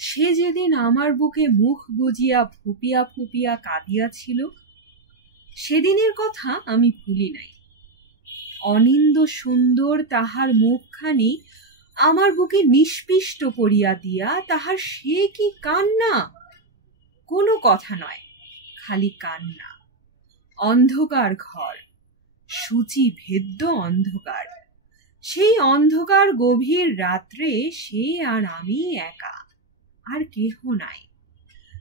সে যেদিন আমার বুকে মুখ বুজিয়া ফুপিয়া ফুপিয়া কাঁদিয়াছিল, সেদিনের কথা আমি ভুলি নাই। অনিন্দ সুন্দর তাহার মুখখানি আমার বুকে নিষ্পিষ্ট করিয়া দিয়া তাহার সে কি কান্না! কোনো কথা নয়, খালি কান্না। অন্ধকার ঘর, সূচি ভেদ্য অন্ধকার। সেই অন্ধকার গভীর রাত্রে সে আর আমি একা, আর কেহ নাই।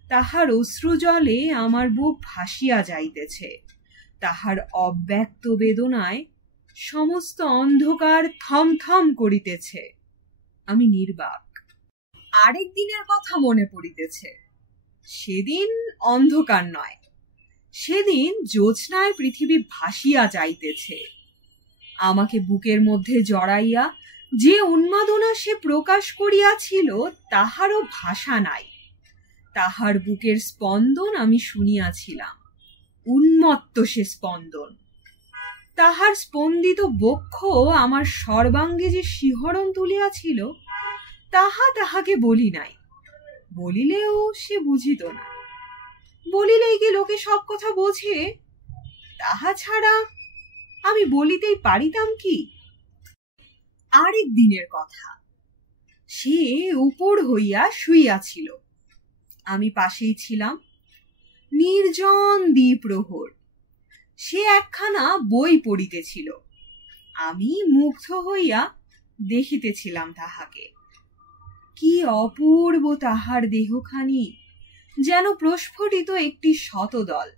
তাহার অশ্রুজলে আমার বুক ভাসিয়া যাইতেছে। তাহার অব্যক্ত বেদনায় সমস্ত অন্ধকার থমথম করিতেছে। আমি নির্বাক। আরেক দিনের কথা মনে পড়িতেছে। সেদিন অন্ধকার নয়, সেদিন জ্যোৎস্নায় পৃথিবী ভাসিয়া যাইতেছে। আমাকে বুকের মধ্যে জড়াইয়া যে উন্মাদনা সে প্রকাশ করিয়াছিল, তাহারও ভাষা নাই। তাহার বুকের স্পন্দন আমি শুনিয়াছিলাম, উন্মত্ত সে স্পন্দন। তাহার স্পন্দিত বক্ষ আমার সর্বাঙ্গে যে শিহরণ তুলিয়াছিল, তাহা তাহাকে বলি নাই। বলিলেও সে বুঝিত না। বলিলেই কি লোকে সব কথা বোঝে? তাহা ছাড়া আমি বলিতেই পারিতাম কি? আরেক দিনের কথা। সে উপর হইয়া শুইয়াছিল, আমি পাশেই ছিলাম। নির্জন দ্বিপ্রহর। সে একখানা বই পড়িতেছিল, আমি মুগ্ধ হইয়া দেখিতেছিলাম তাহাকে। কি অপূর্ব তাহার দেহখানি, যেন প্রস্ফুটিত একটি শতদল।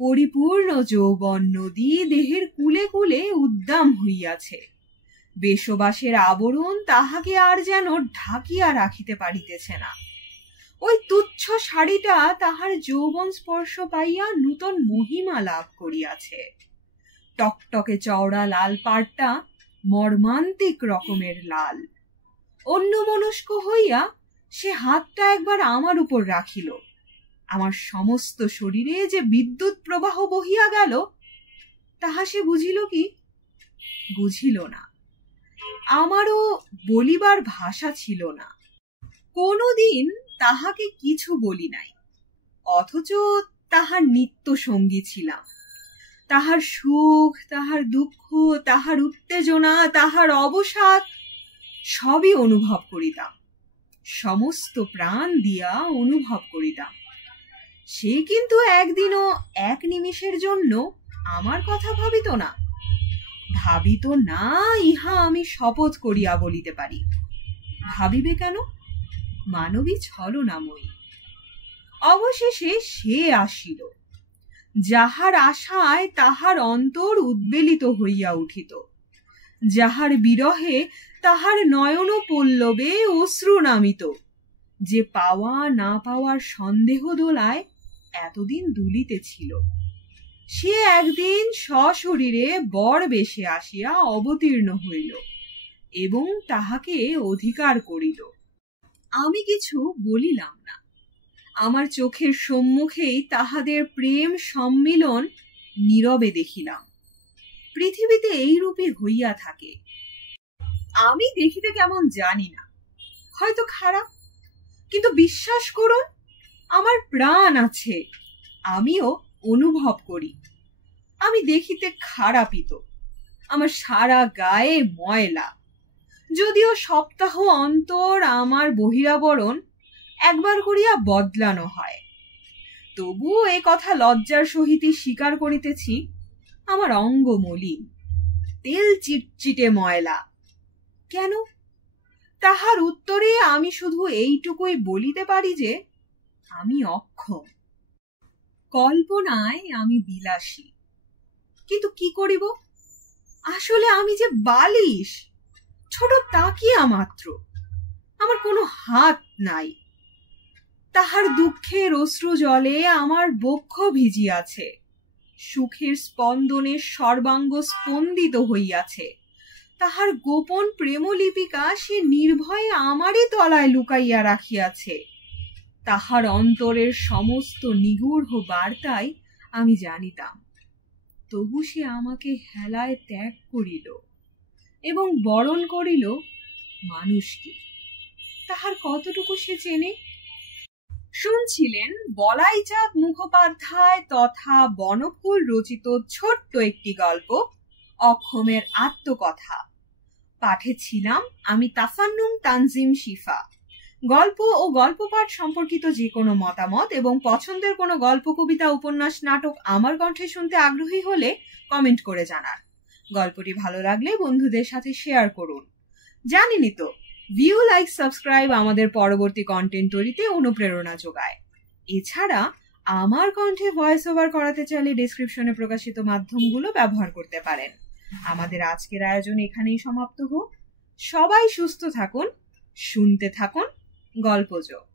পরিপূর্ণ যৌবন নদী দেহের কুলে কুলে উদ্দাম হইয়াছে। বেশবাসের আবরণ তাহাকে আর যেন ঢাকিয়া রাখিতে পারিতেছে না। ওই তুচ্ছ শাড়িটা তাহার যৌবন স্পর্শ পাইয়া নূতন মহিমা লাভ করিয়াছে। টকটকে চওড়া লাল পাড়টা মর্মান্তিক রকমের লাল। অন্যমনস্ক হইয়া সে হাতটা একবার আমার উপর রাখিল। আমার সমস্ত শরীরে যে বিদ্যুৎ প্রবাহ বহিয়া গেল, তাহা সে বুঝিল কি? বুঝিল না। আমারও বলিবার ভাষা ছিল না। কোনদিন তাহাকে কিছু বলি নাই, অথচ তাহার নিত্য সঙ্গী ছিলাম। তাহার সুখ, তাহার দুঃখ, তাহার উত্তেজনা, তাহার অবসাদ সবই অনুভব করিতাম, সমস্ত প্রাণ দিয়া অনুভব করিতাম। সে কিন্তু একদিনও এক নিমিষের জন্য আমার কথা ভাবিত না। ভাবিত না, ইহা আমি শপথ করিয়া বলিতে পারি। ভাবিবে কেন? মানবী ছলনাময়ী। অবশেষে সে আসিল, যাহার আশায় তাহার অন্তর উদ্বেলিত হইয়া উঠিত, যাহার বিরহে তাহার নয়ন পল্লবে অশ্রু নামিত, যে পাওয়া না পাওয়ার সন্দেহ দোলায় এতদিন দুলিতেছিল। সে একদিন সশরীরে বর বেশে আসিয়া অবতীর্ণ হইল এবং তাহাকে অধিকার করিল। আমি কিছু বলিলাম না। আমার চোখের সম্মুখেই তাহাদের প্রেম সম্মিলন নীরবে দেখিলাম। পৃথিবীতে এইরূপই হইয়া থাকে। আমি দেখিতে কেমন জানি না, হয়তো খারাপ, কিন্তু বিশ্বাস করুন, আমার প্রাণ আছে, আমিও অনুভব করি। আমি দেখিতে খারাপই তো, আমার সারা গায়ে ময়লা। যদিও সপ্তাহ অন্তর আমার বহিরাবরণ একবার করিয়া বদলানো হয়, তবুও এ কথা লজ্জার সহিত স্বীকার করিতেছি, আমার অঙ্গ মলিন, তেল চিটচিটে ময়লা। কেন? তাহার উত্তরে আমি শুধু এইটুকুই বলিতে পারি যে আমি অক্ষম। কল্পনায় আমি বিলাসী, কিন্তু কি করিব? আসলে আমি যে বালিশ, ছোট তাকিয়া মাত্র। আমার কোনো হাত নাই। তাহার দুঃখের অশ্রু জলে আমার বক্ষ ভিজিয়াছে, সুখের স্পন্দনে সর্বাঙ্গ স্পন্দিত হইয়াছে। তাহার গোপন প্রেমলিপিকা সে নির্ভয়ে আমারই তলায় লুকাইয়া রাখিয়াছে। তাহার অন্তরের সমস্ত নিগূঢ় বার্তাই আমি জানিতাম। তবু সে আমাকে হেলায় ত্যাগ করিল এবং বরণ করিল মানুষকে। তাহার কতটুকু সে চেনে। শুনছিলেন বলাইচাঁদ মুখোপাধ্যায় তথা বনফুল রচিত ছোট্ট একটি গল্প, অক্ষমের আত্মকথা। পাঠে ছিলাম আমি তাফান্নুম তানজিম শিফা। গল্প ও গল্প পাঠ সম্পর্কিত যে কোনো মতামত এবং পছন্দের কোনো গল্প, কবিতা, উপন্যাস, নাটক আমার কণ্ঠে শুনতে আগ্রহী হলে কমেন্ট করে জানান। গল্পটি ভালো লাগলে বন্ধুদের সাথে শেয়ার করুন। জানেনই তো, ভিউ, লাইক, সাবস্ক্রাইব আমাদের পরবর্তী কন্টেন্ট তৈরিতে অনুপ্রেরণা যোগায়। এছাড়া আমার কণ্ঠে ভয়েস ওভার করাতে চাইলে ডেসক্রিপশনে প্রকাশিত মাধ্যমগুলো ব্যবহার করতে পারেন। আমাদের আজকের আয়োজন এখানেই সমাপ্ত হোক। সবাই সুস্থ থাকুন, শুনতে থাকুন গল্পযোগ।